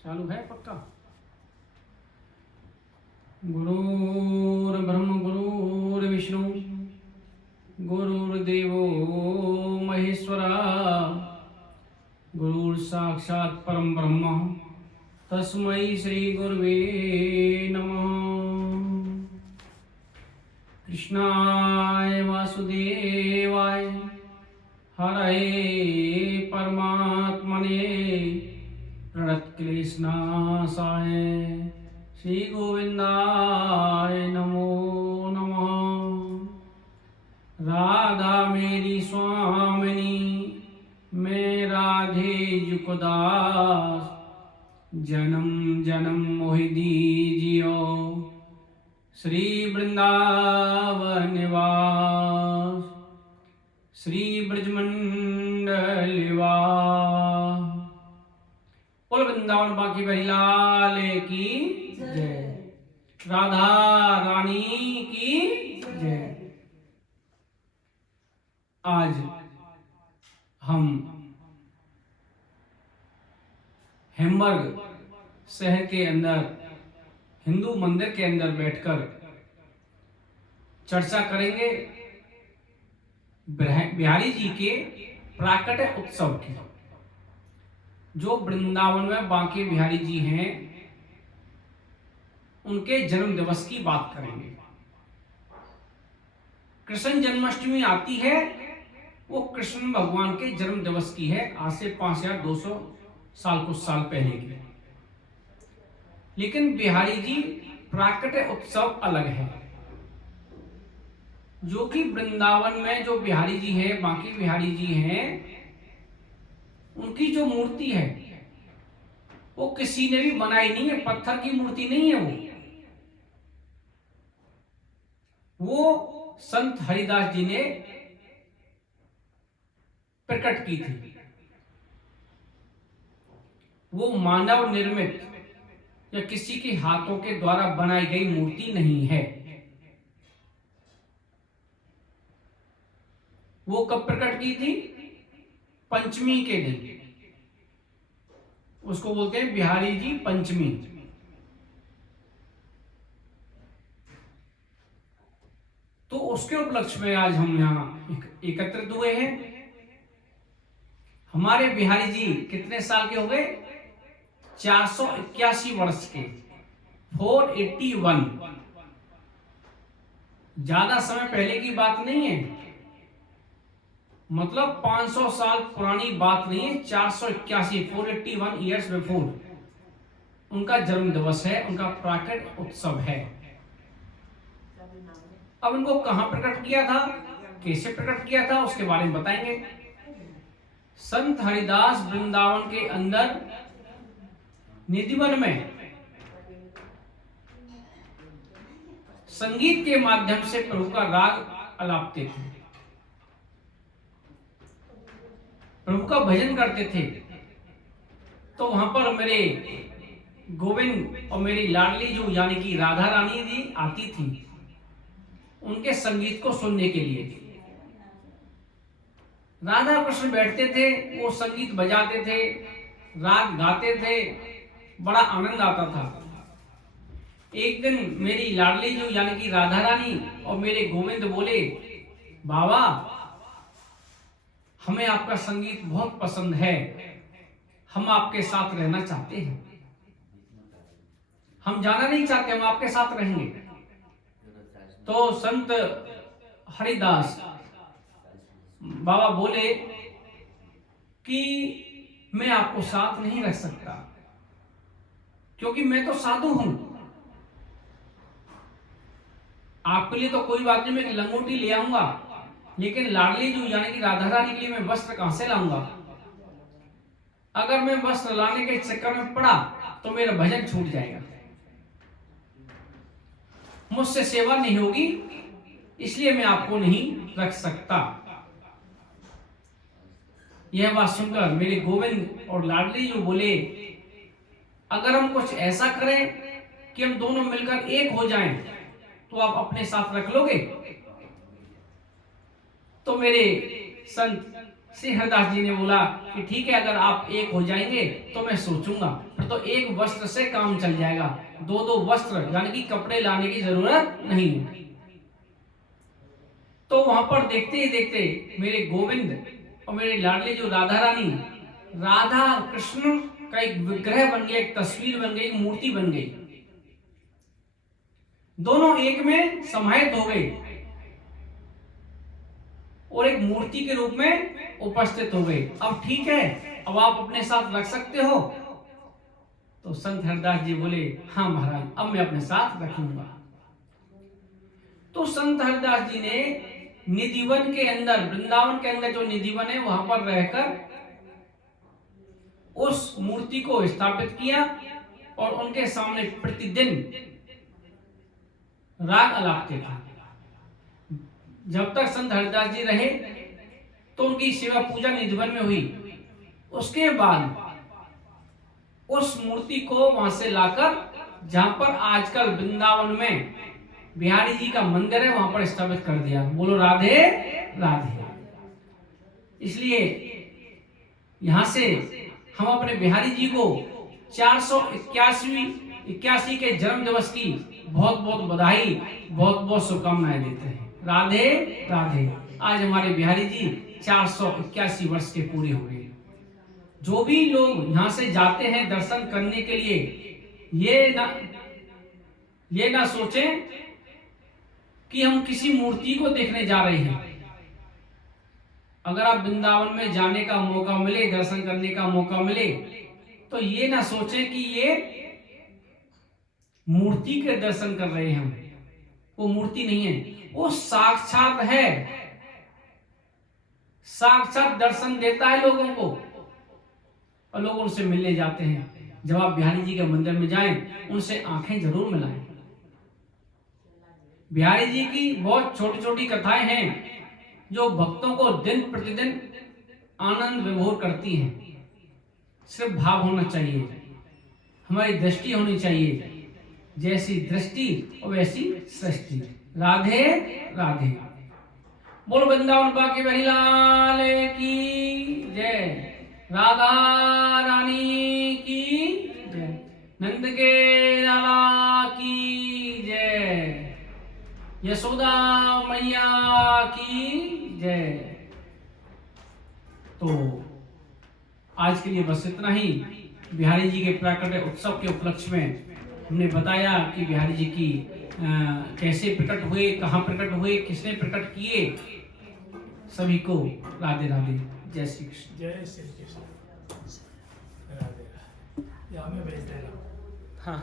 चालू है पक्का। गुरुर्ब्रह्म गुरुर्विष्णु गुरुर्देवो महेश्वरा गुरुर् साक्षात् परम ब्रह्म तस्मै श्री गुरुवे नमः। कृष्णाय वासुदेवाय हरे परमात्मने प्रणतक्लेशनाशाय श्री गोविंदाय नमो नमः। राधा मेरी स्वामिनी मैं राधे जुकदास जन्म जन्म मोहि दीजियो श्री वृंदावन निवास श्री ब्रजमंडल निवास। बोल वृंदावन बाकी बिहारी लाल की जय। राधा रानी की जय। आज हम हेम्बर्ग शहर के अंदर हिंदू मंदिर के अंदर बैठकर चर्चा करेंगे बिहारी जी के प्राकट्य उत्सव की। जो वृंदावन में बांके बिहारी जी हैं उनके जन्म दिवस की बात करेंगे। कृष्ण जन्माष्टमी आती है, वो कृष्ण भगवान के जन्म दिवस की है, आज से 5200 साल कुछ साल पहले की। लेकिन बिहारी जी प्राकट्य उत्सव अलग है। जो कि वृंदावन में जो बिहारी जी है, बांके बिहारी जी हैं, उनकी जो मूर्ति है वो किसी ने भी बनाई नहीं है, पत्थर की मूर्ति नहीं है। वो संत हरिदास जी ने प्रकट की थी। वो मानव निर्मित या किसी के हाथों के द्वारा बनाई गई मूर्ति नहीं है। वो कब प्रकट की थी? पंचमी के दिन। उसको बोलते हैं बिहारी जी पंचमी। तो उसके उपलक्ष्य में आज हम यहां एकत्रित हुए हैं। हमारे बिहारी जी कितने साल के हो गए? 481 वर्ष के, 481। ज्यादा समय पहले की बात नहीं है, मतलब 500 साल पुरानी बात नहीं है। 481, 481 ईयर्स बिफोर उनका जन्म दिवस है, उनका प्राकट्य उत्सव है। अब उनको कहां प्रकट किया था, कैसे प्रकट किया था, उसके बारे में बताएंगे। संत हरिदास वृंदावन के अंदर निधिवन में संगीत के माध्यम से प्रभु का राग अलापते थे, प्रभु का भजन करते थे। तो वहां पर मेरे गोविंद और मेरी लाडली जो यानी कि राधा रानी जी आती थी उनके संगीत को सुनने के लिए। राधा कृष्ण बैठते थे, वो संगीत बजाते थे, राग गाते थे, बड़ा आनंद आता था। एक दिन मेरी लाडली जो यानी कि राधा रानी और मेरे गोविंद बोले, बाबा हमें आपका संगीत बहुत पसंद है, हम आपके साथ रहना चाहते हैं, हम जाना नहीं चाहते, हम आपके साथ रहेंगे। तो संत हरिदास बाबा बोले कि मैं आपको साथ नहीं रख सकता, क्योंकि मैं तो साधु हूं। आपके लिए तो कोई बात नहीं, मैं एक लंगोटी ले आऊंगा, लेकिन लाडली जो यानी कि राधा रानी के लिए मैं वस्त्र कहां से लाऊंगा? अगर मैं वस्त्र लाने के चक्कर में पड़ा तो मेरा भजन छूट जाएगा, मुझसे सेवा नहीं होगी, इसलिए मैं आपको नहीं रख सकता। यह बात सुनकर मेरे गोविंद और लाडली जो बोले, अगर हम कुछ ऐसा करें कि हम दोनों मिलकर एक हो जाएं, तो आप अपने साथ रख लोगे? तो मेरे संत श्री हरिदास जी ने बोला कि ठीक है, अगर आप एक हो जाएंगे तो मैं सोचूंगा। तो एक वस्त्र से काम चल जाएगा, दो दो वस्त्र यानी कि कपड़े लाने की जरूरत नहीं है। तो वहां पर देखते ही देखते मेरे गोविंद और मेरे लाडली जो राधा रानी, राधा कृष्ण का एक विग्रह बन गया, एक तस्वीर बन गई, एक मूर्ति बन गई। दोनों एक में समाहित हो गए और एक मूर्ति के रूप में उपस्थित हो गए। अब ठीक है, अब आप अपने साथ रख सकते हो। तो संत हरिदास जी बोले, हाँ महाराज, अब मैं अपने साथ रखूंगा। तो संत हरिदास जी ने निधिवन के अंदर, वृंदावन के अंदर जो निधिवन है, वहां पर रहकर उस मूर्ति को स्थापित किया और उनके सामने प्रतिदिन राग अलापते थे। जब तक संत हरिदास जी रहे तो उनकी सेवा पूजा निधिवन में हुई। उसके बाद उस मूर्ति को वहां से लाकर, जहां पर आजकल वृंदावन में बिहारी जी का मंदिर है, वहां पर स्थापित कर दिया। बोलो राधे राधे। इसलिए यहां से हम अपने बिहारी जी को 481 के जन्म दिवस की बहुत बहुत बधाई, बहुत बहुत शुभकामनाएं देते हैं। राधे राधे। आज हमारे बिहारी जी 481 वर्ष के पूरे हो गए। जो भी लोग यहां से जाते हैं दर्शन करने के लिए, ये ना सोचें कि हम किसी मूर्ति को देखने जा रहे हैं। अगर आप वृंदावन में जाने का मौका मिले, दर्शन करने का मौका मिले, तो ये ना सोचें कि ये मूर्ति के दर्शन कर रहे हैं हम। वो मूर्ति नहीं है, वो साक्षात है। साक्षात दर्शन देता है लोगों को और लोग उनसे मिलने जाते हैं। जब आप बिहारी जी के मंदिर में जाएं, उनसे आंखें जरूर मिलाएं। बिहारी जी की बहुत छोटी छोटी कथाएं हैं जो भक्तों को दिन प्रतिदिन आनंद विभोर करती हैं। सिर्फ भाव होना चाहिए, हमारी दृष्टि होनी चाहिए। जैसी दृष्टि और वैसी सृष्टि। राधे राधे। बोल वृंदावन बाके बिहारी लाल की जय। राधा रानी की जय। नंद के लाला की जय। यशोदा मैया की जय। तो आज के लिए बस इतना ही। बिहारी जी के प्राकट्य उत्सव के उपलक्ष्य में हमने बताया कि बिहारी जी की कैसे प्रकट हुए, कहाँ प्रकट हुए, किसने प्रकट किए। सभी को राधे राधे। जय श्री कृष्ण। जय श्री कृष्ण। राधे राधे। यहाँ में भेज देना। हाँ